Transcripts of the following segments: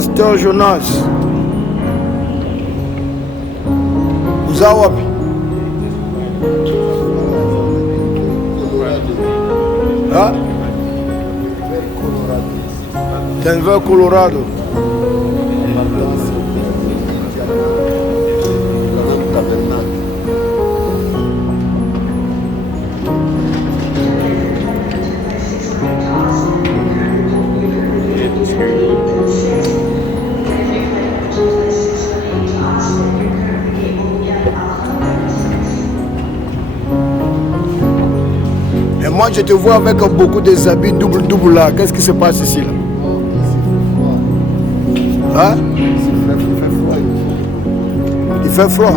Pasteur Jonas. Uzawapi? Hein? Denver, Colorado. Et moi je te vois avec beaucoup des habits double là. Qu'est-ce qui se passe ici là? Hein? Il fait froid.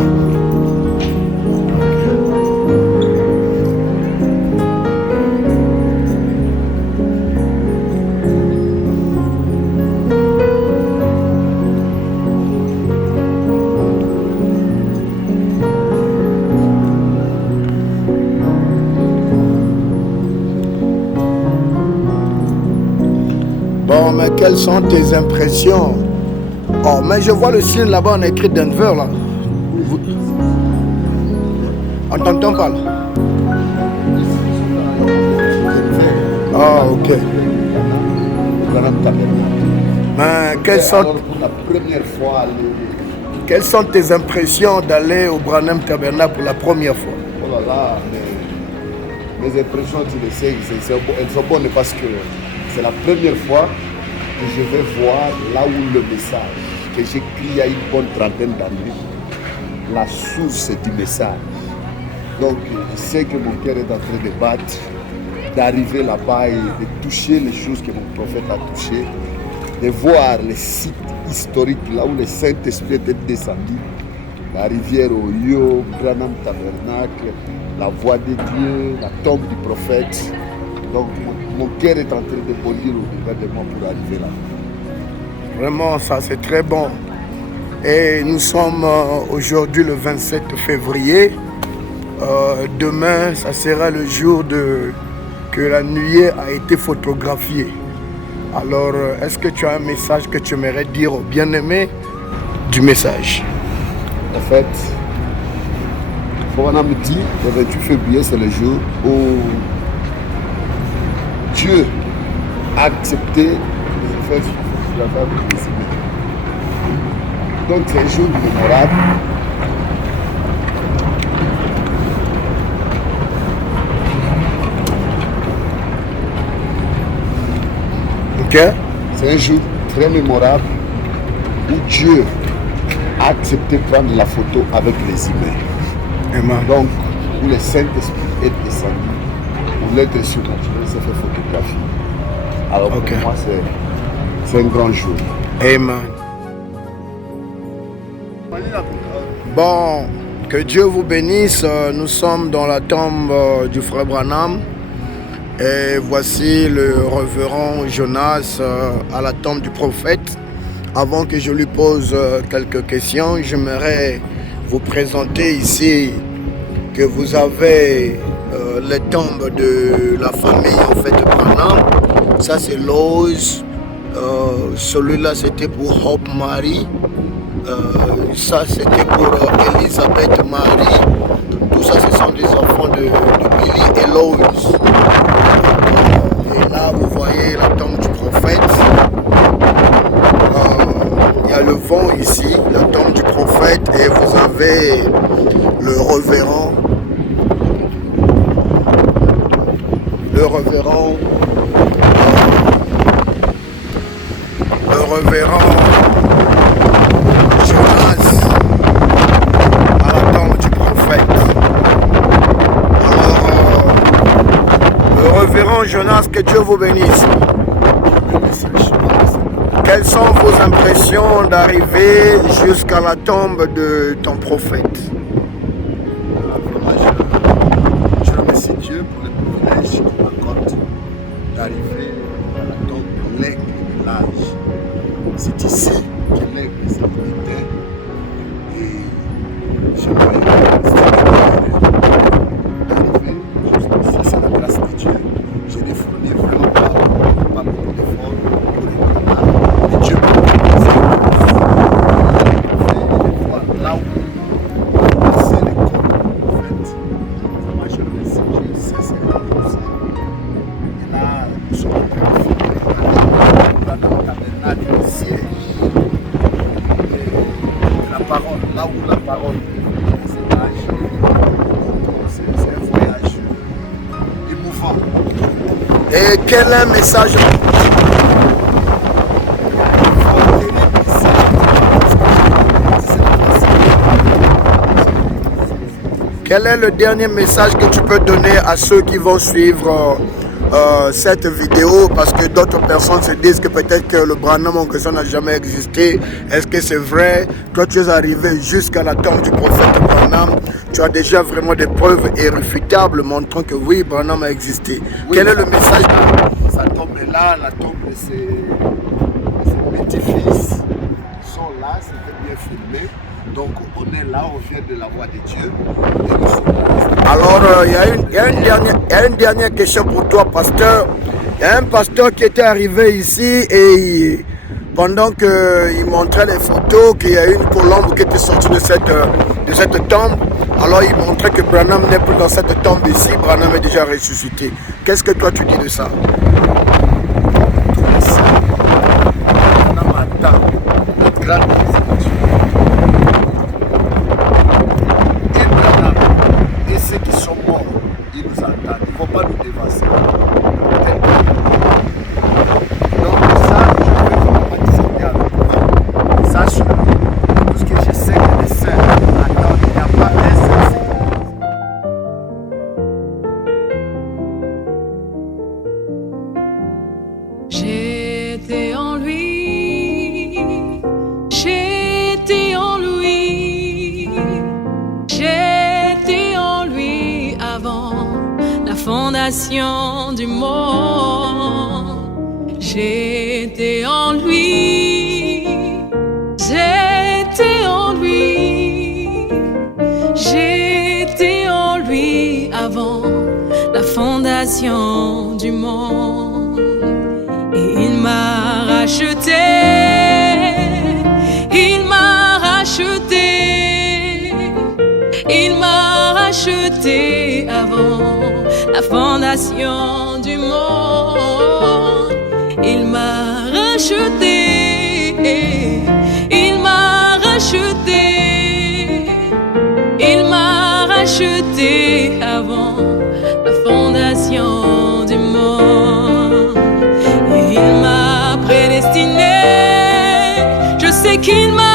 Bon, mais quelles sont tes impressions? Oh, mais je vois le signe là-bas, on a écrit Denver là. On t'entend pas là? Ah, ok. Mais Alors, pour la première fois, quelles sont tes impressions d'aller au Branham Tabernacle pour la première fois? oh là là, mes impressions, tu le sais, elles sont bonnes parce que c'est la première fois que je vais voir là où le message que j'écris il y a une bonne trentaine d'années, la source du message. Donc je sais que mon cœur est en train de battre, d'arriver là-bas et de toucher les choses que mon prophète a touchées, de voir les sites historiques là où le Saint-Esprit était descendu, la rivière Oyo, Branham Tabernacle, la voix de Dieu, la tombe du prophète. Donc mon cœur est en train de bondir au-delà de moi pour arriver là. Vraiment, ça c'est très bon. Et nous sommes aujourd'hui le 27 février. Demain, ça sera le jour que la nuée a été photographiée. Alors, est-ce que tu as un message que tu aimerais dire aux bien-aimés du message? En fait, Fouana me dit, le 28 février, c'est le jour où Dieu a accepté de faire la femme de Simon. Donc c'est un jour mémorable. Ok. C'est un jour très mémorable où Dieu a accepté de prendre la photo avec les humains. Amen. Donc, où le Saint-Esprit est descendu, où l'être surnaturel s'est fait photographier. Alors pour moi, c'est un grand jour. Amen. Bon, que Dieu vous bénisse. Nous sommes dans la tombe du frère Branham. Et voici le révérend Jonas à la tombe du prophète. Avant que je lui pose quelques questions, j'aimerais vous présenter ici que vous avez les tombes de la famille en fait Branham. Ça c'est Lois. Celui-là c'était pour Hope Marie. Ça c'était pour Elisabeth Marie. Tout ça ce sont des enfants de Billy et Lois. Et là vous voyez la tombe du prophète. Il y a le vent ici, la tombe du prophète, et vous avez le révérend. Le révérend Jonas à la tombe du prophète. Alors, le révérend Jonas, que Dieu vous bénisse. Quelles sont vos impressions d'arriver jusqu'à la tombe de ton prophète? Je remercie Dieu pour le privilège qu'il m'accorde d'arriver à la tombe de l'aigle de l'âge. C'est ici que l'aigle s'est éteint et j'aimerais d'arriver jusqu'ici, c'est la grâce de Dieu. Je n'ai fourni vraiment pas beaucoup d'efforts pour le travail et Dieu m'a béni. Et quel est le message? Quel est le dernier message que tu peux donner à ceux qui vont suivre cette vidéo, parce que d'autres personnes se disent que peut-être que le Branham en question n'a jamais existé? Est-ce que c'est vrai? Toi, tu es arrivé jusqu'à la tombe du prophète Branham. Tu as déjà vraiment des preuves irréfutables montrant que oui, Branham a existé. Oui, quel est le message? Sa tombe est là, la tombe de ses petits-fils sont là, c'était bien filmé. Donc on est là, on vient de la voix de Dieu. Alors, il y a une dernière question pour toi, pasteur. Il y a un pasteur qui était arrivé ici et pendant qu'il montrait les photos, qu'il y a une colombe qui était sortie de cette tombe, alors il montrait que Branham n'est plus dans cette tombe ici, Branham est déjà ressuscité. Qu'est-ce que toi tu dis de ça? Branham attend notre grande présentation. Et ceux qui sont morts, ils nous attendent. Ils ne vont pas nous dévancer. Donc ça, je vais vraiment participer avec toi. Sache que tout ce que je sais que les saints attendent, il n'y a pas un seul J'étais en lui, j'étais en lui, j'étais en lui avant la fondation du monde. J'étais en lui, j'étais en lui, j'étais en lui avant la fondation du monde. Et il m'a racheté, il m'a racheté, il m'a racheté avant la fondation du monde. Il m'a racheté, il m'a racheté, il m'a racheté avant la fondation du monde. Il m'a prédestiné, je sais qu'il m'a